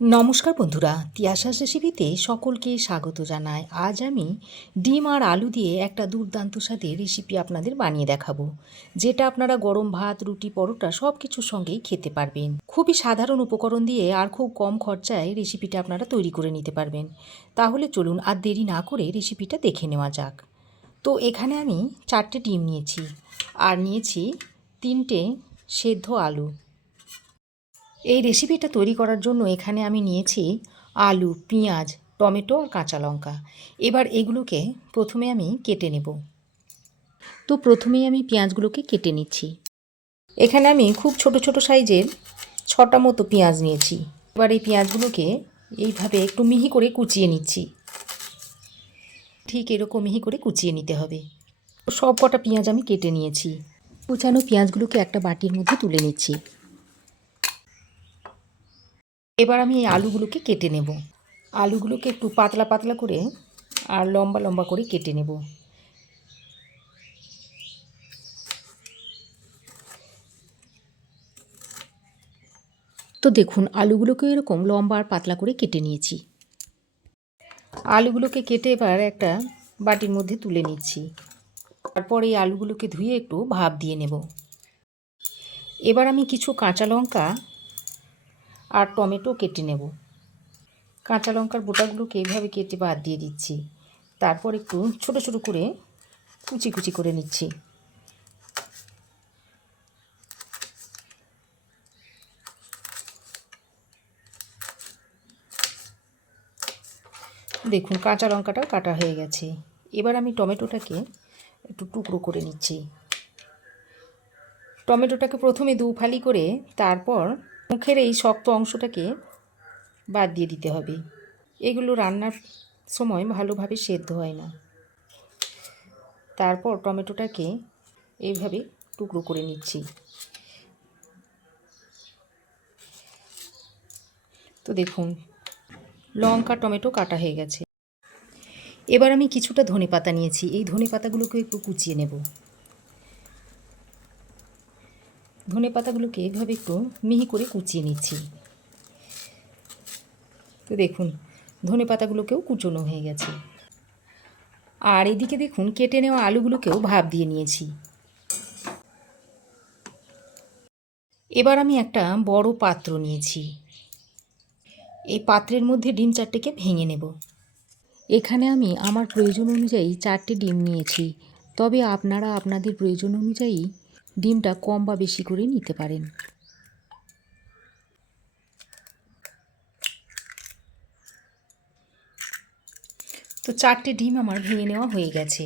নমস্কার বন্ধুরা, তিয়াশাস রেসিপিতে সকলকে স্বাগত জানাই। আজ আমি ডিম আর আলু দিয়ে একটা দুর্দান্ত স্বাদের রেসিপি আপনাদের বানিয়ে দেখাবো, যেটা আপনারা গরম ভাত, রুটি, পরোটা সব কিছুর সঙ্গেই খেতে পারবেন। খুবই সাধারণ উপকরণ দিয়ে আর খুব কম খরচায় রেসিপিটা আপনারা তৈরি করে নিতে পারবেন। তাহলে চলুন আর দেরি না করে রেসিপিটা দেখে নেওয়া যাক। তো এখানে আমি 4টে ডিম নিয়েছি আর নিয়েছি 3টে সেদ্ধ আলু। এই রেসিপিটা তৈরি করার জন্য এখানে আমি নিয়েছি আলু, পেঁয়াজ, টমেটো আর কাঁচা লঙ্কা। এবার এগুলোকে প্রথমে আমি কেটে নেব। তো প্রথমেই আমি পেঁয়াজগুলোকে কেটে নিচ্ছি। এখানে আমি খুব ছোট ছোট সাইজের 6টা মতো পেঁয়াজ নিয়েছি। এবার এই পেঁয়াজগুলোকে এইভাবে একটু মিহি করে কুচিয়ে নিচ্ছি। ঠিক এরকম মিহি করে কুচিয়ে নিতে হবে। সব কটা পেঁয়াজ আমি কেটে নিয়েছি। কুচানো পেঁয়াজগুলোকে একটা বাটির মধ্যে তুলে নিচ্ছি। এবার আমি এই আলুগুলোকে কেটে নেব। আলুগুলোকে একটু পাতলা পাতলা করে আর লম্বা লম্বা করে কেটে নেব। তো দেখুন, আলুগুলোকে এরকম লম্বা আর পাতলা করে কেটে নিয়েছি। আলুগুলোকে কেটে এবার একটা বাটির মধ্যে তুলে নিচ্ছি। তারপর এই আলুগুলোকে ধুয়ে একটু ভাপ দিয়ে নেব। এবার আমি কিছু কাঁচা লঙ্কা আর টমেটো কেটে নেব। কাঁচা লঙ্কার বোটাগুলোকে এইভাবে কেটে বাদ দিয়ে দিচ্ছি। তারপর একটু ছোট ছোট করে কুচি কুচি করে নিচ্ছি। দেখুন, কাঁচা লঙ্কাটাও কাটা হয়ে গেছে। এবার আমি টমেটোটাকে একটু টুকরো করে নিচ্ছি। টমেটোটাকে প্রথমে 2 ফালি করে তারপর মুখের এই শক্ত অংশটাকে বাদ দিয়ে দিতে হবে। এগুলো রান্নার সময় ভালোভাবে সেদ্ধ হয় না। তারপর টমেটোটাকে এইভাবে টুকরো করে নিচ্ছি। তো দেখুন, লঙ্কা টমেটো কাটা হয়ে গেছে। এবার আমি কিছুটা ধনেপাতা নিয়েছি। এই ধনেপাতাগুলোকে একটু কুচিয়ে নেব। ধনেপাতাগুলোকে এইভাবে একটু মিহি করে কুচিয়ে নিচ্ছি। তো দেখুন, ধনেপাতাগুলোকেও কুচোনো হয়ে গেছে। আর এদিকে দেখুন, কেটে নেওয়া আলুগুলোকেও ভাপ দিয়ে নিয়েছি। এবার আমি একটা বড় পাত্র নিয়েছি। এই পাত্রের মধ্যে ডিম 4টেকে ভেঙে নেব। এখানে আমি আমার প্রয়োজন অনুযায়ী 4টে ডিম নিয়েছি, তবে আপনারা আপনাদের প্রয়োজন অনুযায়ী ডিমটা কম বা বেশি করে নিতে পারেন। তো 4টে ডিম আমার ভেঙে নেওয়া হয়ে গেছে।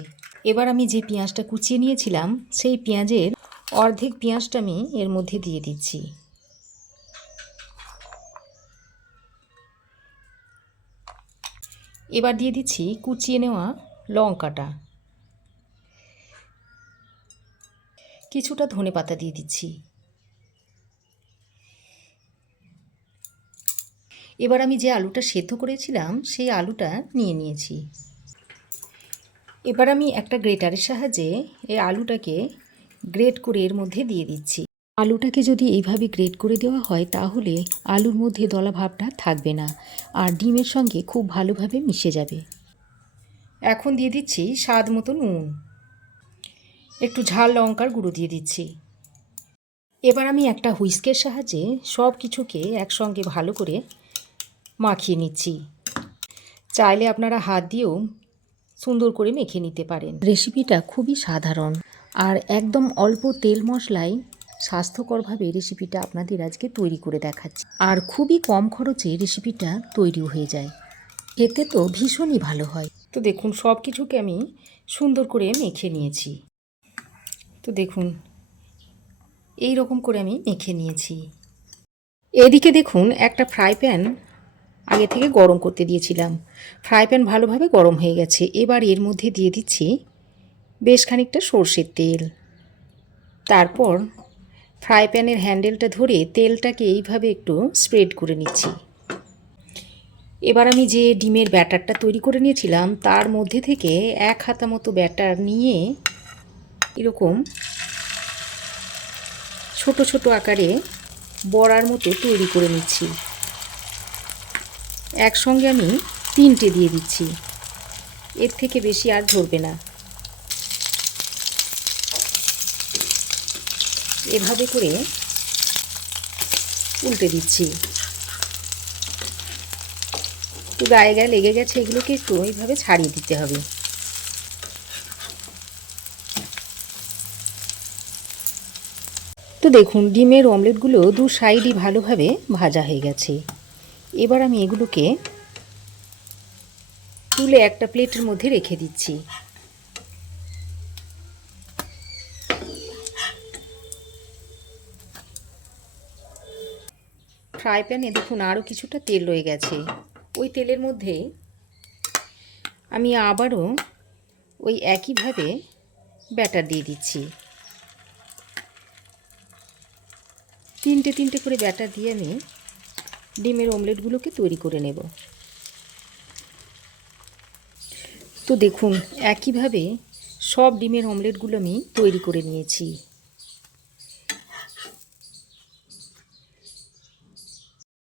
এবার আমি যে পেঁয়াজটা কুচিয়ে নিয়েছিলাম সেই পেঁয়াজের অর্ধেক পেঁয়াজটা আমি এর মধ্যে দিয়ে দিচ্ছি। এবার দিয়ে দিচ্ছি কুচিয়ে নেওয়া লঙ্কাটা, কিছুটা ধনেপাতা দিয়ে দিচ্ছি। এবার আমি যে আলুটা সেদ্ধ করেছিলাম সেই আলুটা নিয়ে নিয়েছি। এবার আমি একটা গ্রেটারের সাহায্যে এই আলুটাকে গ্রেট করে এর মধ্যে দিয়ে দিচ্ছি। আলুটাকে যদি এইভাবে গ্রেট করে দেওয়া হয় তাহলে আলুর মধ্যে দলা ভাবটা থাকবে না আর ডিমের সঙ্গে খুব ভালোভাবে মিশে যাবে। এখন দিয়ে দিচ্ছি স্বাদ মতো নুন, একটু ঝাল লঙ্কার গুঁড়ো দিয়ে দিচ্ছি। এবার আমি একটা হুইস্কের সাহায্যে সব কিছুকে একসঙ্গে ভালো করে মাখিয়ে নিচ্ছি। চাইলে আপনারা হাত দিয়েও সুন্দর করে মেখে নিতে পারেন। রেসিপিটা খুবই সাধারণ আর একদম অল্প তেল মশলায় স্বাস্থ্যকরভাবে রেসিপিটা আপনাদের আজকে তৈরি করে দেখাচ্ছি। আর খুবই কম খরচে রেসিপিটা তৈরি হয়ে যায়। খেতে তো ভীষণই ভালো হয়। তো দেখুন, সব কিছুকে আমি সুন্দর করে মেখে নিয়েছি। তো দেখুন, এই রকম করে আমি মেখে নিয়েছি। এদিকে দেখুন, একটা ফ্রাই প্যান আগে থেকে গরম করতে দিয়েছিলাম। ফ্রাই প্যান ভালোভাবে গরম হয়ে গেছে। এবার এর মধ্যে দিয়ে দিচ্ছি বেশ খানিকটা সর্ষের তেল। তারপর ফ্রাই প্যানের হ্যান্ডেলটা ধরে তেলটাকে এইভাবে একটু স্প্রেড করে নিচ্ছি। এবার আমি যে ডিমের ব্যাটারটা তৈরি করে নিয়েছিলাম তার মধ্যে থেকে 1 হাতা মতো ব্যাটার নিয়ে এরকম ছোট ছোট আকারে বড়ার মতো তৈরি করে নিচ্ছি। একসঙ্গে আমি 3টে দিয়ে দিচ্ছি, এর থেকে বেশি আর ধরবে না। এভাবে করে উল্টে দিচ্ছি। একটু গায়ে গায়ে লেগে গেছে, এগুলোকে একটু এইভাবে ছাড়িয়ে দিতে হবে। তো দেখুন ডিমের অমলেটগুলো দু সাইডই ভালোভাবে ভাজা হয়ে গেছে। এবার আমি এগুলোকে তুলে একটা প্লেটের মধ্যে রেখে দিচ্ছি। ফ্রাই প্যানে দেখুন আরও কিছুটা তেল রয়ে গেছে। ওই তেলের মধ্যে আমি আবারও ওই একইভাবে ব্যাটার দিয়ে দিচ্ছি। 3টে করে ব্যাটার দিয়ে আমি ডিমের অমলেটগুলোকে তৈরি করে নেব। তো দেখুন একইভাবে সব ডিমের অমলেটগুলো আমি তৈরি করে নিয়েছি।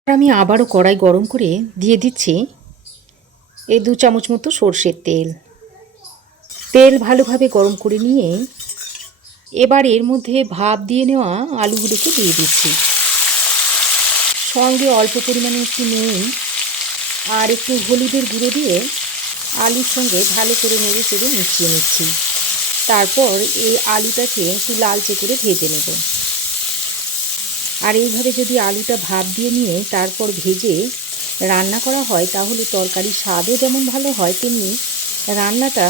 আমি আবারও কড়াই গরম করে দিয়ে দিচ্ছি এই 2 চামচ মতো সর্ষের তেল। তেল ভালোভাবে গরম করে নিয়ে এবার এর মধ্যে ভাপ দিয়ে নেওয়া আলুগুলোকে দিয়ে দিচ্ছি। সঙ্গে অল্প পরিমাণে একটু নুন আর একটু হলুদের গুঁড়ো দিয়ে আলুর সঙ্গে ভালো করে নেড়ে চেড়ে মিশিয়ে নিচ্ছি। তারপর এই আলুটাকে একটু লালচে করে ভেজে নেব। আর এইভাবে যদি আলুটা ভাপ দিয়ে নিয়ে তারপর ভেজে রান্না করা হয় তাহলে তরকারির স্বাদও যেমন ভালো হয়, তেমনি রান্নাটা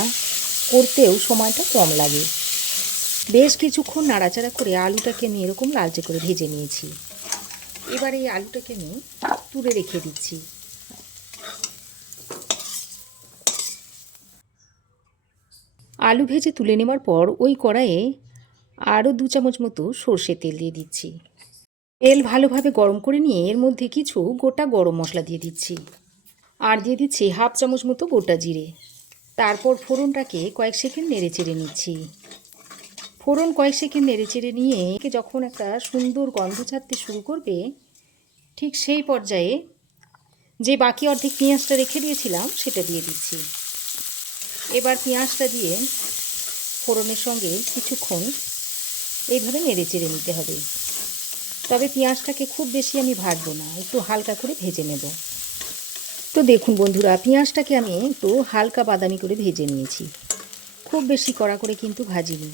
করতেও সময়টা কম লাগে। বেশ কিছুক্ষণ নাড়াচাড়া করে আলুটাকে আমি এরকম লালচে করে ভেজে নিয়েছি। এবার এই আলুটাকে আমি তুলে রেখে দিচ্ছি। আলু ভেজে তুলে নেওয়ার পর ওই কড়াইয়ে আরও 2 চামচ মতো সর্ষের তেল দিয়ে দিচ্ছি। তেল ভালোভাবে গরম করে নিয়ে এর মধ্যে কিছু গোটা গরম মশলা দিয়ে দিচ্ছি আর দিয়ে দিচ্ছি হাফ চামচ মতো গোটা জিরে। তারপর ফোড়নটাকে কয়েক সেকেন্ড নেড়ে চেড়ে নিচ্ছি। ফোড়ন কয়েক সেকেন্ড নেড়ে চেড়ে নিয়ে যখন একটা সুন্দর গন্ধ ছাড়তে শুরু করবে, ঠিক সেই পর্যায়ে যে বাকি অর্ধেক পেঁয়াজটা রেখে দিয়েছিলাম সেটা দিয়ে দিচ্ছি। এবার পেঁয়াজটা দিয়ে ফোড়নের সঙ্গে কিছুক্ষণ এইভাবে নেড়ে চেড়ে নিতে হবে। তবে পেঁয়াজটাকে খুব বেশি আমি ভাজবো না, একটু হালকা করে ভেজে নেব। তো দেখুন বন্ধুরা, পেঁয়াজটাকে আমি একটু হালকা বাদামি করে ভেজে নিয়েছি, খুব বেশি কড়া করে কিন্তু ভাজিনি।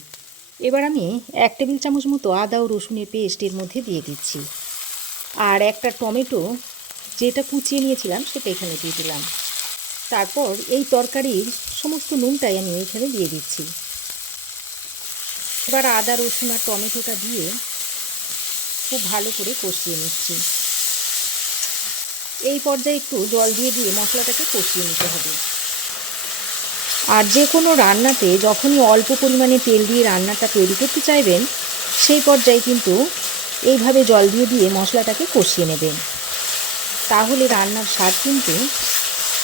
এবার আমি 1 টেবিল চামচ মতো আদা ও রসুনের পেস্ট এর মধ্যে দিয়ে দিচ্ছি আর একটা টমেটো যেটা কুচিয়ে নিয়েছিলাম সেটা এখানে দিয়ে দিলাম। তারপর এই তরকারির সমস্ত নুনটাই আমি এখানে দিয়ে দিচ্ছি। এবার আদা রসুন আর টমেটোটা দিয়ে খুব ভালো করে কষিয়ে নিচ্ছি। এই পর্যায়ে একটু জল দিয়ে মশলাটাকে কষিয়ে নিতে হবে। আর যে কোনো রান্নাতে যখনই অল্প পরিমাণে তেল দিয়ে রান্নাটা তৈরি করতে চাইবেন, সেই পর্যায়ে কিন্তু এইভাবে জল দিয়ে মশলাটাকে কষিয়ে নেবেন, তাহলে রান্নার স্বাদ কিন্তু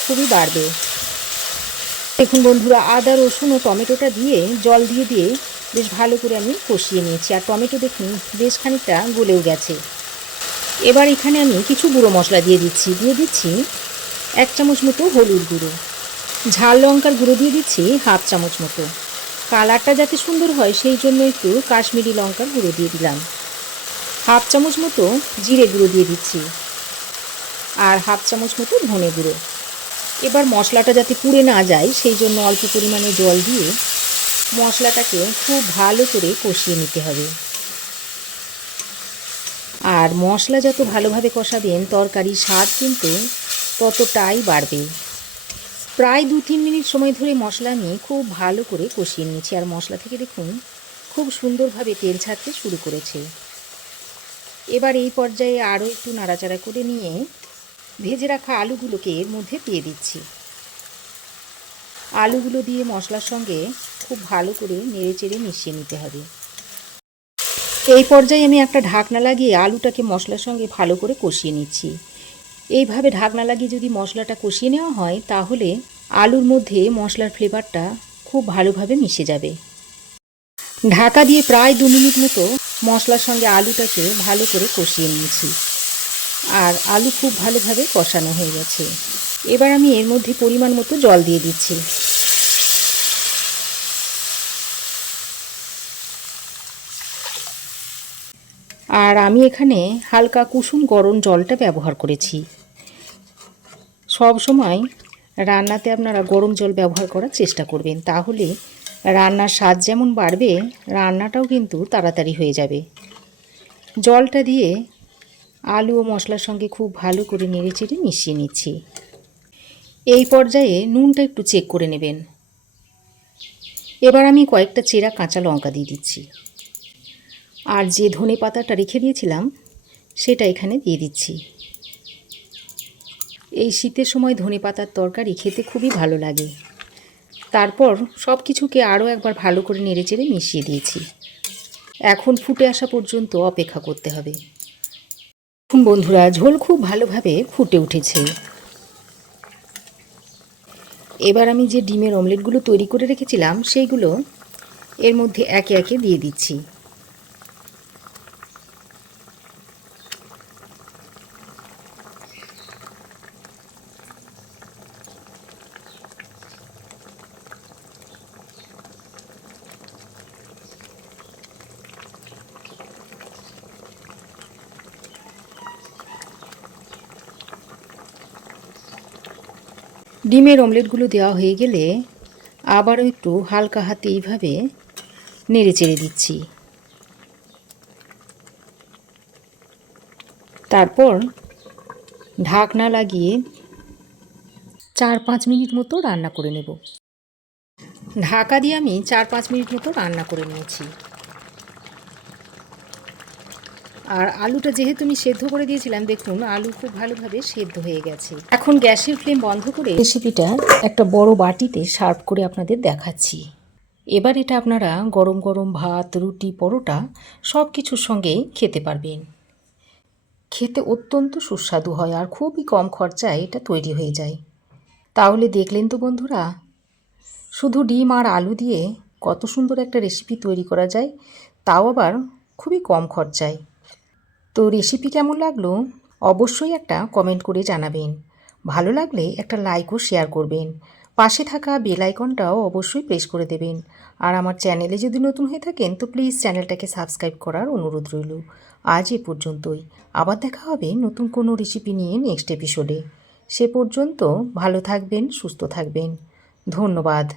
খুবই বাড়বে। দেখুন বন্ধুরা, আদা রসুন ও টমেটোটা দিয়ে জল দিয়ে বেশ ভালো করে আমি কষিয়ে নিয়েছি। আর টমেটো দেখুন বেশ খানিকটা গলেও গেছে। এবার এখানে আমি কিছু গুঁড়ো মশলা দিয়ে দিচ্ছি 1 চামচ মতো হলুদ গুঁড়ো, ঝাল লঙ্কার গুঁড়ো দিয়ে দিচ্ছি হাফ চামচ মতো। কালারটা যাতে সুন্দর হয় সেই জন্য একটু কাশ্মীরি লঙ্কার গুঁড়ো দিয়ে দিলাম। হাফ চামচ মতো জিরে গুঁড়ো দিয়ে দিচ্ছি আর হাফ চামচ মতো ধনে গুঁড়ো। এবার মশলাটা যাতে পুড়ে না যায় সেই জন্য অল্প পরিমাণে জল দিয়ে মশলাটাকে খুব ভালো করে কষিয়ে নিতে হবে। আর মশলা যত ভালোভাবে কষাবেন তরকারির স্বাদ কিন্তু ততটাই বাড়বে। প্রায় 2-3 মিনিট সময় ধরে মশলা আমি খুব ভালো করে কষিয়ে নিয়েছি। আর মশলা থেকে দেখুন খুব সুন্দরভাবে তেল ছাড়তে শুরু করেছে। এবার এই পর্যায়ে আরও একটু নাড়াচাড়া করে নিয়ে ভেজে রাখা আলুগুলোকে এর মধ্যে দিয়ে দিচ্ছি। আলুগুলো দিয়ে মশলার সঙ্গে খুব ভালো করে নেড়ে চেড়ে মিশিয়ে নিতে হবে। এই পর্যায়ে আমি একটা ঢাকনা লাগিয়ে আলুটাকে মশলার সঙ্গে ভালো করে কষিয়ে নিচ্ছি। এইভাবে ঢাকনা লাগিয়ে যদি মশলাটা কষিয়ে নেওয়া হয় তাহলে আলুর মধ্যে মশলার ফ্লেভারটা খুব ভালোভাবে মিশে যাবে। ঢাকা দিয়ে প্রায় 2 মিনিট মতো মশলার সঙ্গে আলুটাকে ভালো করে কষিয়ে নিয়েছি। আর আলু খুব ভালোভাবে কষানো হয়ে গেছে। এবার আমি এর মধ্যে পরিমাণ মতো জল দিয়ে দিচ্ছি। আর আমি এখানে হালকা কুসুম গরম জলটা ব্যবহার করেছি। সব সময় রান্নাতে আপনারা গরম জল ব্যবহার করার চেষ্টা করবেন, তাহলে রান্নার স্বাদ যেমন বাড়বে, রান্নাটাও কিন্তু তাড়াতাড়ি হয়ে যাবে। জলটা দিয়ে আলু ও মশলার সঙ্গে খুব ভালো করে নেড়েচেড়ে মিশিয়ে নিচ্ছি। এই পর্যায়ে নুনটা একটু চেক করে নেবেন। এবার আমি কয়েকটা চেরা কাঁচা লঙ্কা দিয়ে দিচ্ছি। আর যে ধনে পাতাটা রেখে দিয়েছিলাম সেটা এখানে দিয়ে দিচ্ছি। এই শীতের সময় ধনে পাতার তরকারি খেতে খুবই ভালো লাগে। তারপর সব কিছুকে আরও একবার ভালো করে নেড়েচেড়ে মিশিয়ে দিয়েছি। এখন ফুটে আসা পর্যন্ত অপেক্ষা করতে হবে। এখন বন্ধুরা, ঝোল খুব ভালোভাবে ফুটে উঠেছে। এবার আমি যে ডিমের অমলেটগুলো তৈরি করে রেখেছিলাম সেইগুলো এর মধ্যে একে একে দিয়ে দিচ্ছি। ডিমের অমলেটগুলো দেওয়া হয়ে গেলে আবারও একটু হালকা হাতে এইভাবে নেড়ে চেড়ে দিচ্ছি। তারপর ঢাকনা লাগিয়ে 4-5 মিনিট মতো রান্না করে নেব। ঢাকা দিয়ে আমি 4-5 মিনিট মতো রান্না করে নিয়েছি। আর আলুটা যেহেতু আমি সেদ্ধ করে দিয়েছিলাম, দেখুন আলু খুব ভালোভাবে সেদ্ধ হয়ে গেছে। এখন গ্যাসের ফ্লেম বন্ধ করে রেসিপিটা একটা বড় বাটিতে সার্ভ করে আপনাদের দেখাচ্ছি। এবার এটা আপনারা গরম গরম ভাত, রুটি, পরোটা সব কিছুর সঙ্গেই খেতে পারবেন। খেতে অত্যন্ত সুস্বাদু হয় আর খুবই কম খরচায় এটা তৈরি হয়ে যায়। তাহলে দেখলেন তো বন্ধুরা, শুধু ডিম আর আলু দিয়ে কত সুন্দর একটা রেসিপি তৈরি করা যায়, তাও আবার খুবই কম খরচায়। তো রেসিপি কেমন লাগলো অবশ্যই একটা কমেন্ট করে জানাবেন। ভালো লাগলে একটা লাইক ও শেয়ার করবেন। পাশে থাকা বেল আইকনটাও অবশ্যই প্রেস করে দেবেন। আর আমার চ্যানেলে যদি নতুন হয়ে থাকেন তো প্লিজ চ্যানেলটাকে সাবস্ক্রাইব করার অনুরোধ রইল। আজ এ পর্যন্তই। আবার দেখা হবে নতুন কোনো রেসিপি নিয়ে নেক্সট এপিসোডে। সে পর্যন্ত ভালো থাকবেন, সুস্থ থাকবেন। ধন্যবাদ।